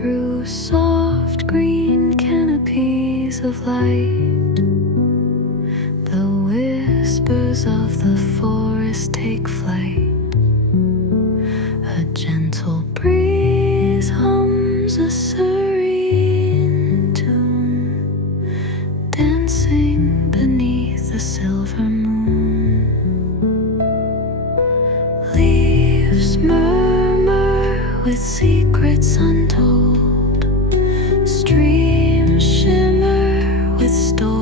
through soft green canopies of light. The whispers of the forest take flight. A gentle breeze hums a serene tune, dancing beneath the silver moon. Leaves murmur with secrets untold. Streams shimmer with stories